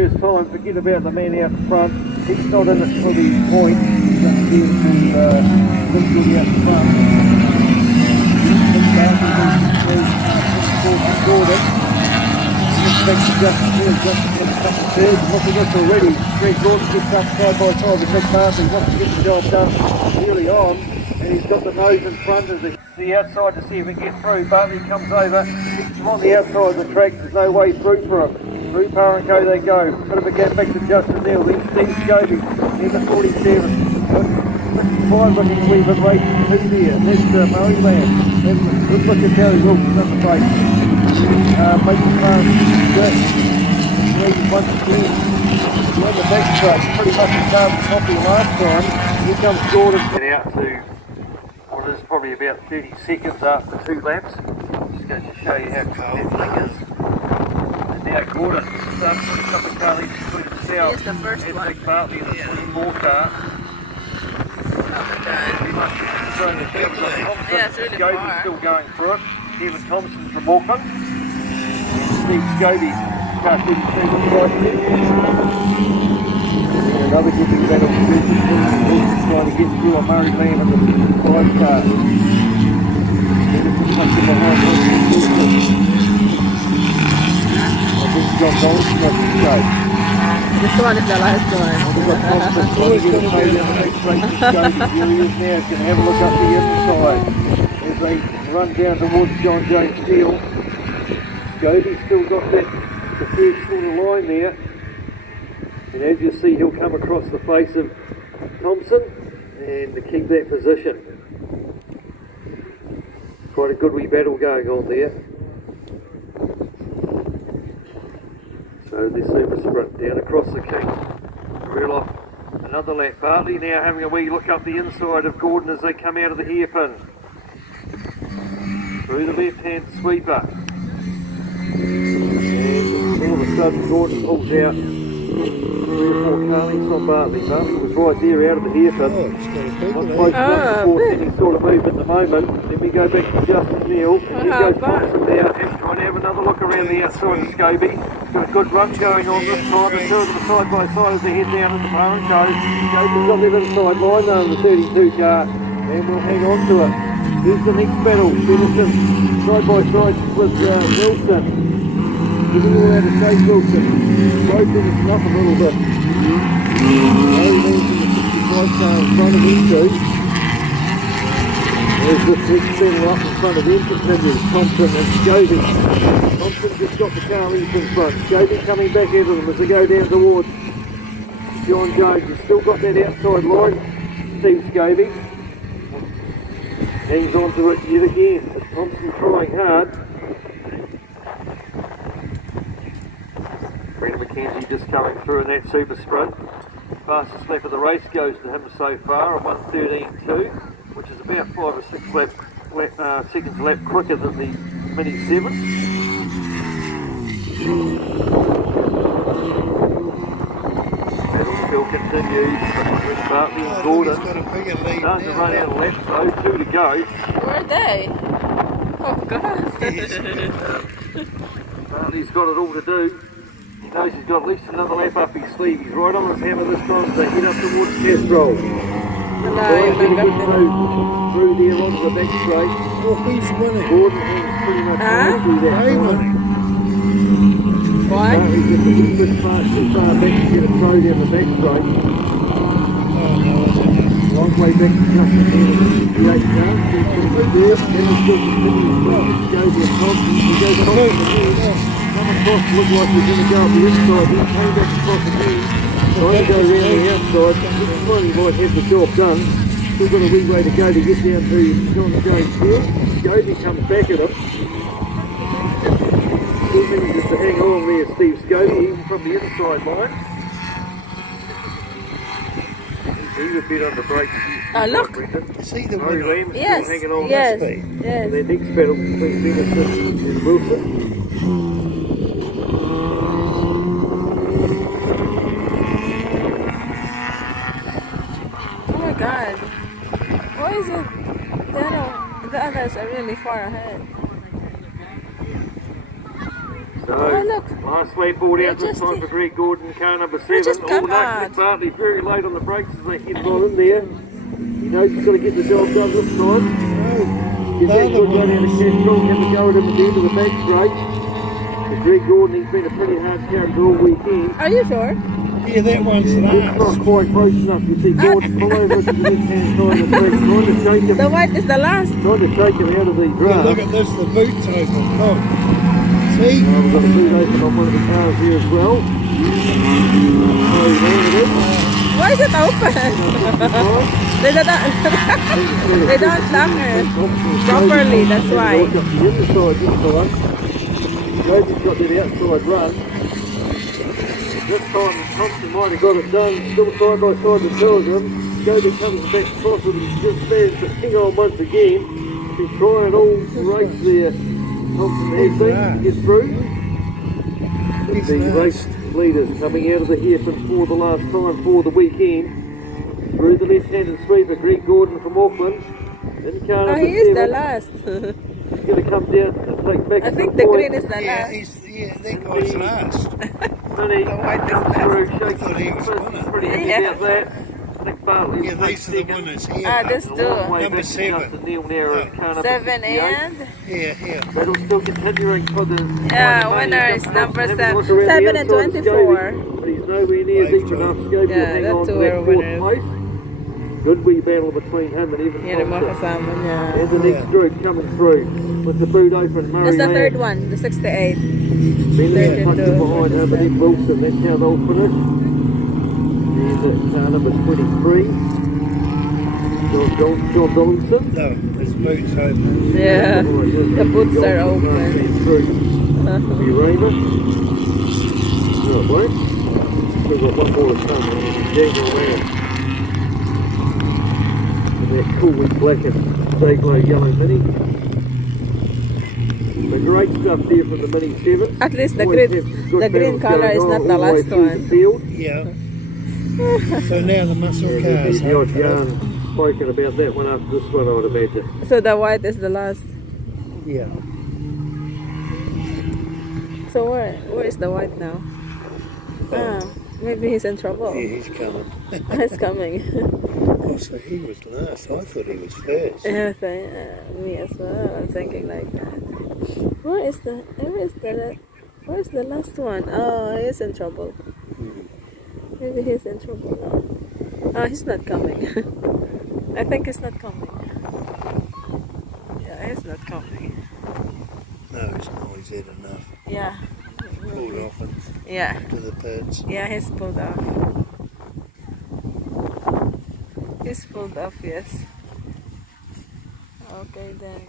First time, forget about the man out front. He's not in it for the point. He's up here to Lincoln out front. Expect to just in a couple of thirds. Look at this already. Greg Gordon gets up side by side with Mick Bartley. Wants to get the job done early on. And he's got the nose in front of the outside to see if he can get through. Bartley comes over, gets him on the outside of the track. There's no way through for him. Through Parenco they go. Bit of a gap back to Justin Neal. Then Steve Scobie in the 47. 55 looking a wee bit racing through there. That's Murrayland. Good look at Gary Wilson on the face. Making fun. Good. Once again. On the back straight. Pretty much a car copy last time. Here comes Gordon. Get out to what is probably about 30 seconds after 2 laps. Just going to show you how cool that thing is. Now Gordon, put a couple of car leads between himself and Mick Bartley in the 24 car. Yeah, it's really far. Still going through it. Kevin Thompson from Auckland. Steve Scobie, car 33 right there. Another good battle for trying to get through on Murrayland in the 5 car. John Bolton off the straight. This one is the last one. We've got Thompson trying to get a play down the next straight to Scobie. Here he is now, he's going to have a look up the inside as they run down towards John James Steele. Scobie's still got that the third quarter line there. And as you see, he'll come across the face of Thompson and to keep that position. Quite a good wee battle going on there. So the super sprint down across the King. Reel off another lap. Bartley now having a wee look up the inside of Gordon as they come out of the hairpin. Through the left hand sweeper. And all of a sudden Gordon pulls out 3 or 4 car lengths on Bartley. Bartley was right there out of the hairpin. Not close enough to force any sort of move at the moment. Then we go back to Justin Neal. And here goes Thompson now. And trying to have another look around the outside of Scobie. Got a good run going on this time. The two of them side by side as they head down into Parenco. Scobie's got their inside line though in the 32 car. And we'll hang on to it. Here's the next battle. Finishing side by side with Wilson. Giving all out of Chase Wilson. Broken his up a little bit. Murrayland's in the 65 car in front of him too. There's this next battle up in front of him. Continues Thompson and Scobie. Thompson just got the car leads in front. Scobie coming back into them as they go down towards John Jones. He's still got that outside line. Steve Scobie hangs on to it yet again. But Thompson trying hard. Brendan McKenzie just coming through in that super sprint. Fastest lap of the race goes to him so far on 1:13.2, which is about 5 or 6 seconds a lap quicker than the Mini 7. Battle still continues with Bartley and Gordon. Starting to run out of laps though, 2 to go. Where are they? Oh God. Bartley's got it all to do. He knows he's got at least another lap up his sleeve. He's right on his hammer this time as they head up towards Castrol. Trying to get through there onto the back straight. Oh, who's winning? Gordon hangs pretty much through that time. Why? He's just a little bit too far back to get a throw down the back straight. Long way back to Justin Neal in the 58 car. He's got a bit there. Then he's still continuing well. Goes with Thompson. He goes across the hill. Come across, looked like he was going to go up the inside. He came back across the hill. Trying to go around the outside. Looks like he might have the job done. Still got a wee way to go to get down to John James Steele. Scobie comes back at him. Still manages to hang on there, Steve Scobie, even from the inside line. He's a bit under brakes. Oh, look. Is he the Murray winner? Lamb Yes. still hanging on Yes. that speed. Yes. And their next battle between Venison and Wilson. Oh my God. Why is it the others are really far ahead? So, Oh look. Last late ball out this time for Greg Gordon, car number 7. just come Nick out. Bartley very late on the brakes as they head on in there. He knows he's got to get the job done this time. He's actually going down to Castrol, have a go at him at the end of the back straight. But Greg Gordon, he's been a pretty hard character all weekend. Are you sure? Yeah, that one's It's last. not quite close enough. You see Gordon pull over to the left-hand side of the track, trying to shake him. The white is the last. Trying to shake him out of the Yeah, draft. look at this, the boot's open. Look. See? We've got a boot open on one of the cars here as well. So he landed it. Why is it open? they don't lock it properly, that's why. Walk up the inside this time. Jody's got that outside run. This time Thompson might have got it done, still side by side with two of them. Jody comes back across it and just stands to hang on once again. He's trying all race there. Thompson has been to get through. The race leaders coming out of the hairpin for the last time for the weekend. Through the left-handed sweeper, Greg Gordon from Auckland. In car number He is the 7. last. He's going to come down and take back I think the the point. green is the Yeah, last. that guy's last. Minnie white is comes last. through, I shakes thought he his was fist, winner. pretty happy Yeah. about that. Nick Bartley's Yeah, these are the second. winners here. Ah, this A long two. way Number back to 7. Justin Neal now in car number 7 68. and... Yeah. That'll still continuing for the... Yeah, winners, number Have a look 7. around the 7 and outside of 24. Scobie. He's nowhere near deep enough. Scobie will Yeah, hang that on to two that are fourth winners. place. Good wee battle between him and Evan Yan ang mga Thompson. kasama niya. And the next group coming through with the boot open. Murray That's the Land. third one, the 68. Bentley punches 32. behind him, and Ed Wilson, that's how they'll finish. There's at car number 23. John Donaldson. No, his boot's open. Yeah, the boots are open. Be Raymond. No, it won't. We've got one more to come. Daniel Lamb. And that cool with black and Dayglow yellow mini. The great stuff there from the Mini 7. At least the Always green, have good the green battles color going is on not the all way last through the one. field. Yeah. So now the muscle There'll cars. be the odd hopefully. yarn spoken about that one after this one, I would imagine. So the white is the last. Yeah. So where is the white now? Ah, maybe he's in trouble. Yeah, he's coming. He's coming. Oh, so he was last. I thought he was first. Yeah, me as well. I'm thinking like that. Where's the last one? Oh, he's in trouble. Maybe he's in trouble now. Oh, he's not coming. I think he's not coming. Yeah, he's not coming. No, he's not. He's had enough. Yeah. Pulled off and Yeah. to the pits. Yeah, he's pulled off. He's pulled off, yes. Okay then.